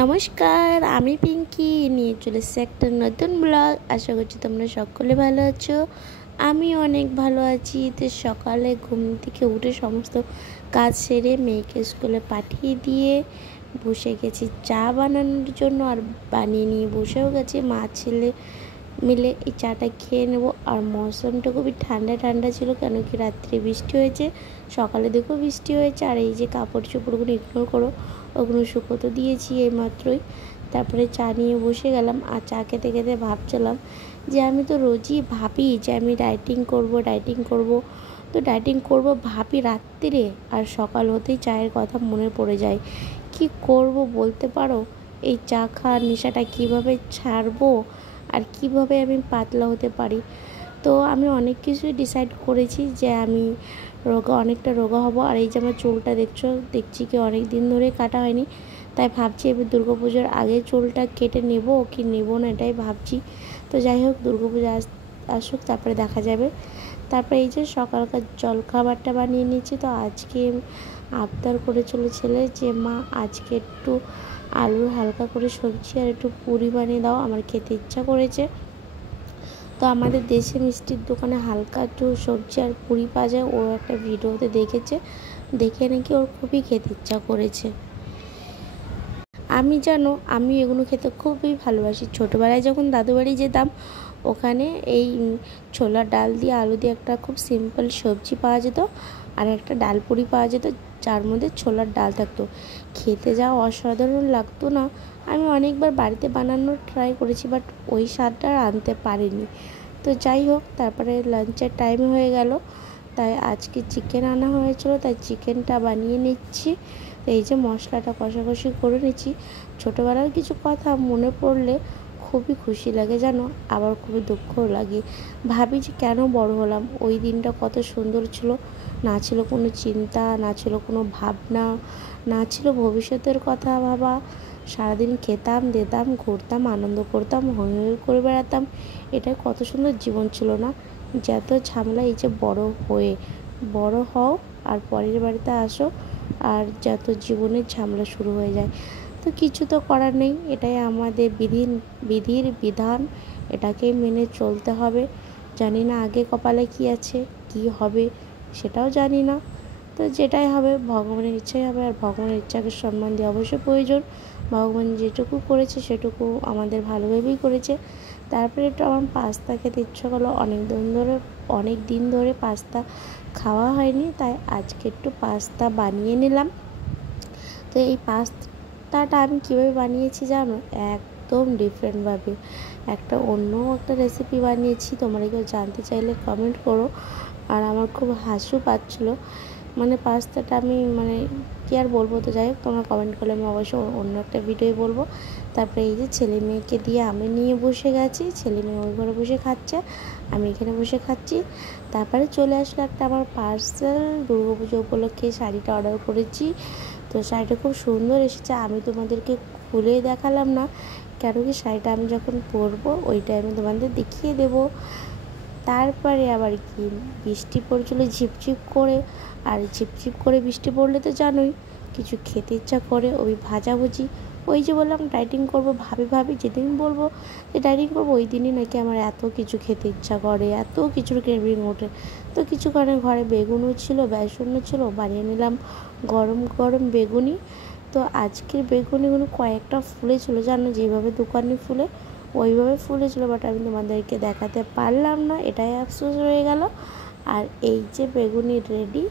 নমস্কার, আমি পিঙ্কি নিয়ে চলে এসেছি একটা নতুন ব্লগ। আশা করছি তোমরা সকলে ভালো আছো। আমি অনেক ভালো আছি। তো সকালে ঘুম থেকে উঠে সমস্ত কাজ সেরে মেয়েকে স্কুলে পাঠিয়ে দিয়ে বসে গেছি চা বানানোর জন্য, আর বানিয়ে নিয়ে বসেও গেছি। মা ছেলে মিলে এই চাটা খেয়ে নেবো। আর মৌসুমটা খুবই ঠান্ডা ঠান্ডা ছিল, কেন কি রাত্রে বৃষ্টি হয়েছে, সকালে দেখো বৃষ্টি হয়েছে। আর এই যে কাপড় চোপড়গুলো ইগনোর করো, ওগুলো শুকোতে দিয়েছি এই মাত্রই। তারপরে চা নিয়ে বসে গেলাম। আর চা খেতে খেতে ভাবছিলাম যে আমি তো রোজই ভাবি যে আমি ডায়েটিং করব। তো ডায়েটিং করব ভাবি রাত্রিরে, আর সকাল হতেই চায়ের কথা মনে পড়ে যায়। কি করব বলতে পারো? এই চা খাওয়ার নেশাটা কীভাবে ছাড়বো, আর কিভাবে আমি পাতলা হতে পারি। তো আমি অনেক কিছুই ডিসাইড করেছি যে আমি অনেকটা রোগা হব। আর এই যে আমার চুলটা দেখছি কি অনেক দিন ধরে কাটা হয়নি, তাই ভাবছি এবার দুর্গাপুজোর আগে চুলটা কেটে নেব কি নেব না, এটাই ভাবছি। তো যাই হোক, দুর্গাপুজো আসুক, তারপরে দেখা যাবে। তারপরে এই যে সকালকার জলখাবারটা বানিয়ে নিচ্ছি। তো আজকে আবদার করেছিল ছেলে যে মা আজকে একটু আলুর হালকা করে সবজি আর একটু পুরি বানিয়ে দাও, আমার খেতে ইচ্ছা করেছে। তো আমাদের দেশে মিষ্টির দোকানে হালকা একটু সবজি আর পুরি পাওয়া যায়, ও একটা ভিডিওতে দেখেছে, দেখে নাকি ওর খুবই খেতে ইচ্ছা করেছে। আমি এগুলো খেতে খুবই ভালোবাসি। ছোটোবেলায় যখন দাদু বাড়ি যেতাম, ওখানে এই ছোলার ডাল দিয়ে আলু দিয়ে একটা খুব সিম্পল সবজি পাওয়া যেত, আর একটা ডাল পুরি পাওয়া যেত যার মধ্যে ছোলার ডাল থাকতো। খেতে যা অসাধারণ লাগতো না। আমি অনেকবার বাড়িতে বানানোর ট্রাই করেছি, বাট ওই স্বাদটা আর আনতে পারিনি। তো যাই হোক, তারপরে লাঞ্চের টাইম হয়ে গেল, তাই আজকে চিকেন আনা হয়েছিল, তাই চিকেনটা বানিয়ে নিচ্ছি। এই যে মশলাটা কষাকষি করে নিচ্ছি। ছোটোবেলার কিছু কথা মনে পড়লে খুবই খুশি লাগে জানো, আবার খুবই দুঃখও লাগে। ভাবি যে কেন বড় হলাম। ওই দিনটা কত সুন্দর ছিল, না ছিল কোনো চিন্তা, না ছিল কোনো ভাবনা, না ছিল ভবিষ্যতের কথা ভাবা। সারাদিন খেতাম দিতাম, ঘুরতাম, আনন্দ করতাম, হৈ হৈ করে বেড়াতাম। এটাই কত সুন্দর জীবন ছিল না? যত ঝামেলা, এই যে বড় হও আর পরের বাড়িতে আসো, আর যত জীবনের ঝামেলা শুরু হয়ে যায়। তো কিছু তো করার নেই, এটাই আমাদের বিধির বিধান, এটাকেই মেনে চলতে হবে। জানি না আগে কপালে কি আছে, কি হবে সেটাও জানি না। তো যেটাই হবে ভগবানের ইচ্ছাই হবে, আর ভগবানের ইচ্ছাকে সম্মান দেওয়া অবশ্যই প্রয়োজন। ভগবান যেটুকু করেছে সেটুকু আমাদের ভালোভাবেই করেছে। তারপরে একটু আমার পাস্তা খেতে ইচ্ছা করলো। অনেক দিন ধরে পাস্তা খাওয়া হয়নি, তাই আজকে একটু পাস্তা বানিয়ে নিলাম। তো এই পাস্তাটা আমি কীভাবে বানিয়েছি জানো? একদম ডিফারেন্টভাবে অন্য একটা রেসিপি বানিয়েছি। তোমরা কেউ জানতে চাইলে কমেন্ট করো। আর আমার খুব হাসিও পাচ্ছিলো, পাস্তাটা আমি কী আর বলবো। তো যাই হোক, তোমরা কমেন্ট করলে আমি অবশ্যই অন্য একটা ভিডিওয় বলবো। তারপরে এই যে ছেলে মেয়েকে দিয়ে আমি নিয়ে বসে গেছি, ছেলে মেয়ে ওই ঘরে বসে খাচ্ছে, আমি এখানে বসে খাচ্ছি। তারপরে চলে আসলো একটা আমার পার্সেল। দুর্গাপুজো উপলক্ষে শাড়িটা অর্ডার করেছি। তো শাড়িটা খুব সুন্দর এসেছে। আমি তোমাদেরকে খুলেই দেখালাম না, কেন কি শাড়িটা আমি যখন পরবো ওই টাইমে তোমাদের দেখিয়ে দেবো। তারপরে আবার কি বৃষ্টি পড়ছিল ঝিপঝিপ করে, আর ঝিপঝিপ করে বৃষ্টি পড়লে তো জানোই কিছু খেতে ইচ্ছা করে। ওই ভাজাভুজি, ওই যে বললাম ডায়েটিং করব, ভাবি যেদিন বলবো যে ডায়েটিং করবো ওই দিনই নাকি আমার এত কিছু খেতে ইচ্ছা করে, এত কিছুর ক্রেভিং ওঠে। তো কিছুক্ষণে ঘরে বেগুনও ছিল, বেসনও ছিল, বানিয়ে নিলাম গরম গরম বেগুনি। তো আজকের বেগুনিগুলো কয়েকটা ফুলেছিল জানো, যেভাবে দোকানে ফুলে ওইভাবে ফুলেছিল, বাট আমি তোমাদেরকে দেখাতে পারলাম না, এটাই আফসোস রয়ে গেল। আর এই যে বেগুনি রেডি।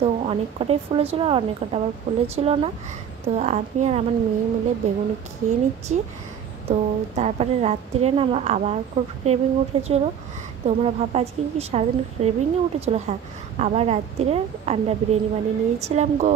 তো অনেক কটাই ফুলেছিল, আর অনেক কটা আবার ফুলেছিল না। তো আমি আর আমার মেয়ে মিলে বেগুনি খেয়ে নিচ্ছি। তো তারপরে রাত্রিরে না আমার আবার খুব ক্রেভিং উঠেছিলো। তোমরা ভাবো আজকে কি সারাদিন ক্রেভিংয়ে উঠেছিলো? হ্যাঁ, আবার রাত্রিরে আন্ডা বিরিয়ানি বানিয়ে নিয়েছিলাম গো।